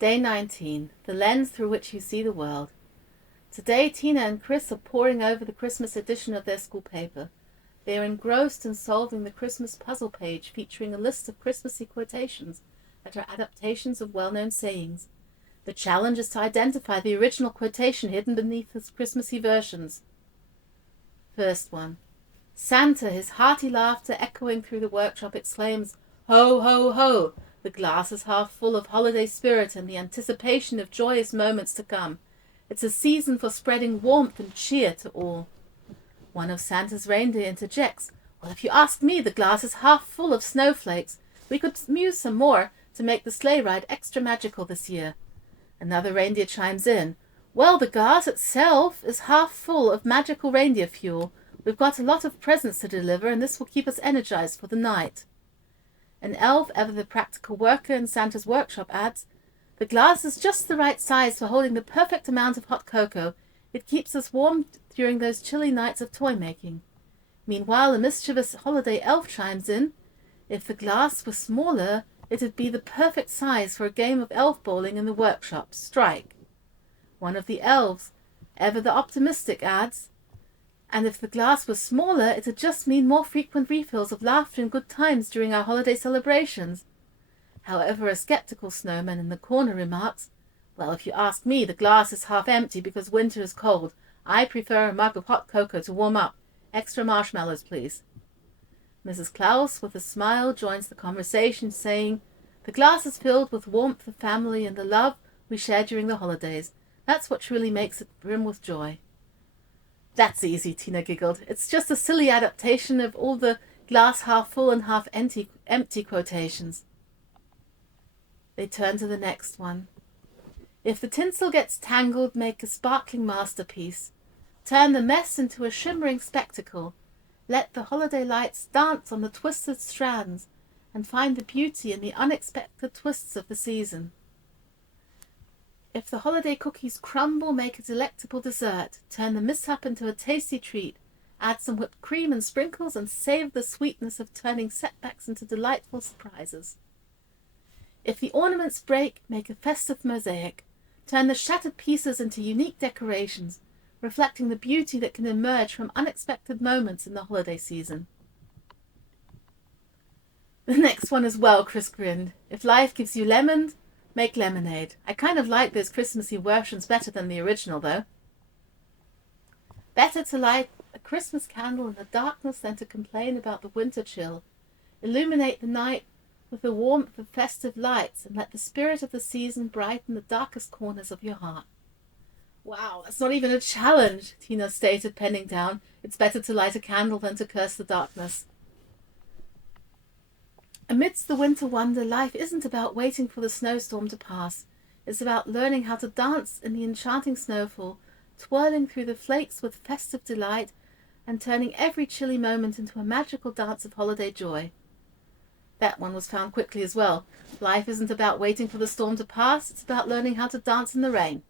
Day 19, the lens through which you see the world. Today, Tina and Chris are poring over the Christmas edition of their school paper. They are engrossed in solving the Christmas puzzle page featuring a list of Christmassy quotations that are adaptations of well-known sayings. The challenge is to identify the original quotation hidden beneath the Christmassy versions. First one. Santa, his hearty laughter echoing through the workshop, exclaims, "Ho, ho, ho! The glass is half full of holiday spirit and the anticipation of joyous moments to come. It's a season for spreading warmth and cheer to all." One of Santa's reindeer interjects, "Well, if you ask me, the glass is half full of snowflakes. We could use some more to make the sleigh ride extra magical this year." Another reindeer chimes in, "Well, the glass itself is half full of magical reindeer fuel. We've got a lot of presents to deliver, and this will keep us energized for the night." An elf, ever the practical worker in Santa's workshop, adds, "The glass is just the right size for holding the perfect amount of hot cocoa. It keeps us warm during those chilly nights of toy-making." Meanwhile, a mischievous holiday elf chimes in, "If the glass were smaller, it'd be the perfect size for a game of elf bowling in the workshop. Strike." One of the elves, ever the optimistic, adds, "And if the glass were smaller, it'd just mean more frequent refills of laughter and good times during our holiday celebrations." However, a skeptical snowman in the corner remarks, "Well, if you ask me, the glass is half empty because winter is cold. I prefer a mug of hot cocoa to warm up. Extra marshmallows, please." Mrs. Klaus, with a smile, joins the conversation, saying, "The glass is filled with warmth of family and the love we share during the holidays. That's what truly makes it brim with joy." "That's easy," Tina giggled. "It's just a silly adaptation of all the glass half full and half empty quotations." They turn to the next one. "If the tinsel gets tangled, make a sparkling masterpiece. Turn the mess into a shimmering spectacle. Let the holiday lights dance on the twisted strands and find the beauty in the unexpected twists of the season. If the holiday cookies crumble, make a delectable dessert. Turn the mishap into a tasty treat. Add some whipped cream and sprinkles and save the sweetness of turning setbacks into delightful surprises. If the ornaments break, make a festive mosaic. Turn the shattered pieces into unique decorations, reflecting the beauty that can emerge from unexpected moments in the holiday season." "The next one as well," Chris grinned. "If life gives you lemons, make lemonade. I kind of like those Christmassy versions better than the original, though." Better to light a Christmas candle in the darkness than to complain about the winter chill. Illuminate the night with the warmth of festive lights and let the spirit of the season brighten the darkest corners of your heart. "Wow, that's not even a challenge," Tina stated, penning down, "It's better to light a candle than to curse the darkness." Amidst the winter wonder, life isn't about waiting for the snowstorm to pass. It's about learning how to dance in the enchanting snowfall, twirling through the flakes with festive delight, and turning every chilly moment into a magical dance of holiday joy. That one was found quickly as well. Life isn't about waiting for the storm to pass, it's about learning how to dance in the rain.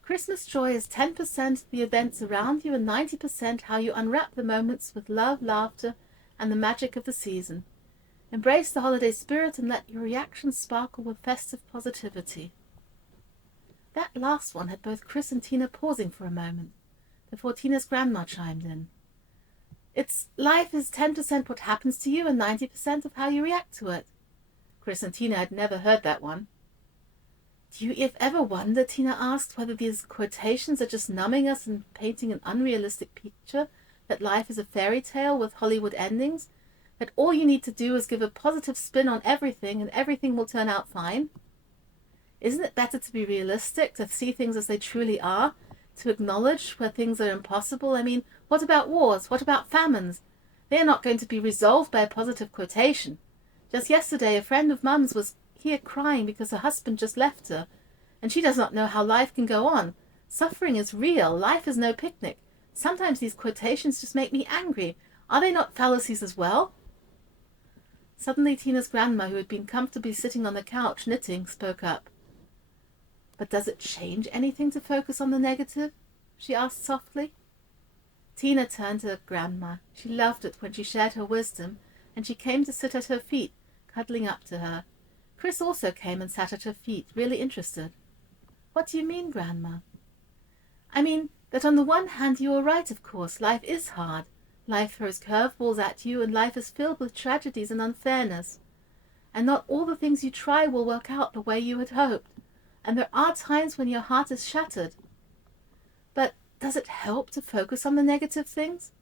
Christmas joy is 10% the events around you and 90% how you unwrap the moments with love, laughter, and the magic of the season. Embrace the holiday spirit and let your reactions sparkle with festive positivity. That last one had both Chris and Tina pausing for a moment, before Tina's grandma chimed in. "It's life is 10% what happens to you and 90% of how you react to it." Chris and Tina had never heard that one. "Do you ever wonder," Tina asked, "whether these quotations are just numbing us and painting an unrealistic picture that life is a fairy tale with Hollywood endings? That all you need to do is give a positive spin on everything and everything will turn out fine? Isn't it better to be realistic, to see things as they truly are, to acknowledge where things are impossible? I mean, what about wars? What about famines? They are not going to be resolved by a positive quotation. Just yesterday, a friend of Mum's was here crying because her husband just left her, and she does not know how life can go on. Suffering is real. Life is no picnic. Sometimes these quotations just make me angry. Are they not fallacies as well?" Suddenly Tina's grandma, who had been comfortably sitting on the couch knitting, spoke up. "But does it change anything to focus on the negative?" she asked softly. Tina turned to her grandma. She loved it when she shared her wisdom, and she came to sit at her feet, cuddling up to her. Chris also came and sat at her feet, really interested. "What do you mean, Grandma?" "I mean that on the one hand you are right, of course. Life is hard. Life throws curveballs at you, and life is filled with tragedies and unfairness. And not all the things you try will work out the way you had hoped. And there are times when your heart is shattered. But does it help to focus on the negative things?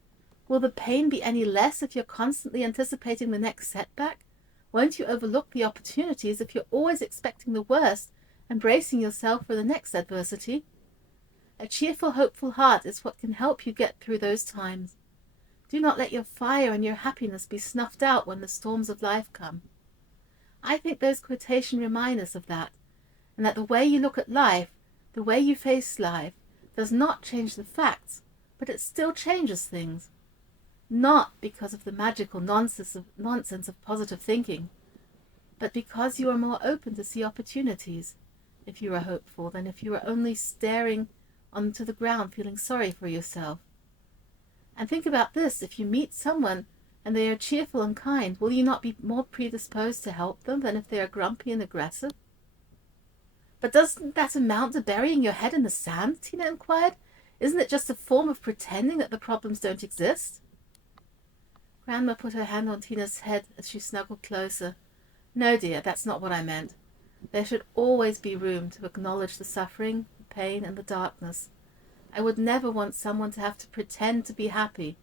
Will the pain be any less if you're constantly anticipating the next setback? Won't you overlook the opportunities if you're always expecting the worst and bracing yourself for the next adversity? A cheerful, hopeful heart is what can help you get through those times. Do not let your fire and your happiness be snuffed out when the storms of life come." I think those quotations remind us of that, and that the way you look at life, the way you face life, does not change the facts, but it still changes things. Not because of the magical nonsense of positive thinking, but because you are more open to see opportunities, if you are hopeful, than if you are only staring onto the ground feeling sorry for yourself. And think about this: if you meet someone and they are cheerful and kind, will you not be more predisposed to help them than if they are grumpy and aggressive? "But doesn't that amount to burying your head in the sand?" Tina inquired. "Isn't it just a form of pretending that the problems don't exist?" Grandma put her hand on Tina's head as she snuggled closer. "No, dear, that's not what I meant. There should always be room to acknowledge the suffering, the pain, and the darkness. I would never want someone to have to pretend to be happy.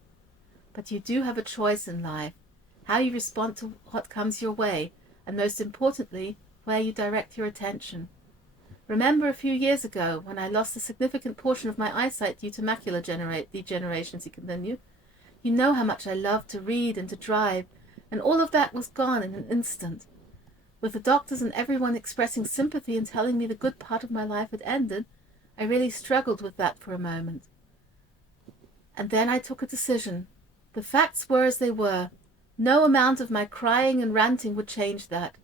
But you do have a choice in life, how you respond to what comes your way, and most importantly, where you direct your attention. Remember a few years ago, when I lost a significant portion of my eyesight due to macular degeneration," he continued. "You know how much I loved to read and to drive, and all of that was gone in an instant. With the doctors and everyone expressing sympathy and telling me the good part of my life had ended, I really struggled with that for a moment. And then I took a decision. The facts were as they were. No amount of my crying and ranting would change that.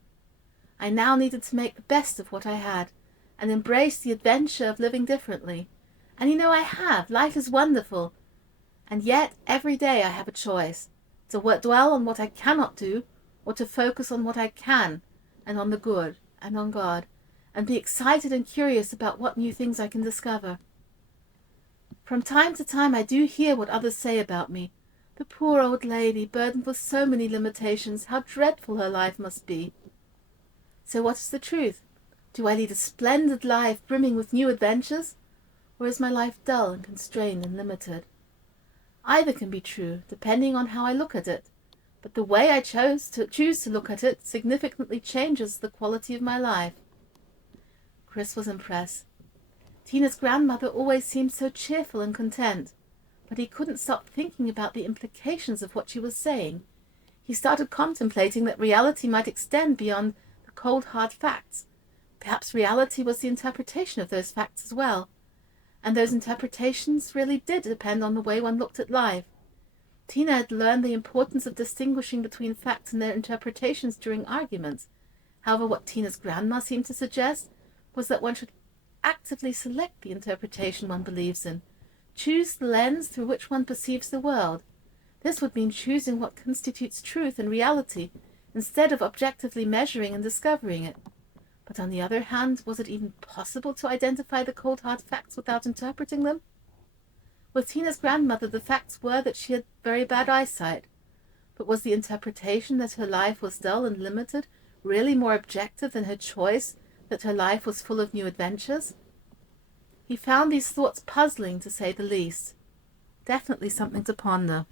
I now needed to make the best of what I had, and embrace the adventure of living differently. And you know I have. Life is wonderful. And yet, every day I have a choice, to dwell on what I cannot do, or to focus on what I can, and on the good, and on God, and be excited and curious about what new things I can discover. From time to time I do hear what others say about me. The poor old lady, burdened with so many limitations, how dreadful her life must be. So what is the truth? Do I lead a splendid life brimming with new adventures, or is my life dull and constrained and limited? Either can be true, depending on how I look at it, but the way I choose to look at it significantly changes the quality of my life." Chris was impressed. Tina's grandmother always seemed so cheerful and content, but he couldn't stop thinking about the implications of what she was saying. He started contemplating that reality might extend beyond the cold, hard facts. Perhaps reality was the interpretation of those facts as well. And those interpretations really did depend on the way one looked at life. Tina had learned the importance of distinguishing between facts and their interpretations during arguments. However, what Tina's grandma seemed to suggest was that one should actively select the interpretation one believes in, choose the lens through which one perceives the world. This would mean choosing what constitutes truth and reality, instead of objectively measuring and discovering it. But on the other hand, was it even possible to identify the cold hard facts without interpreting them? With Tina's grandmother, the facts were that she had very bad eyesight. But was the interpretation that her life was dull and limited really more objective than her choice that her life was full of new adventures? He found these thoughts puzzling, to say the least. Definitely something to ponder.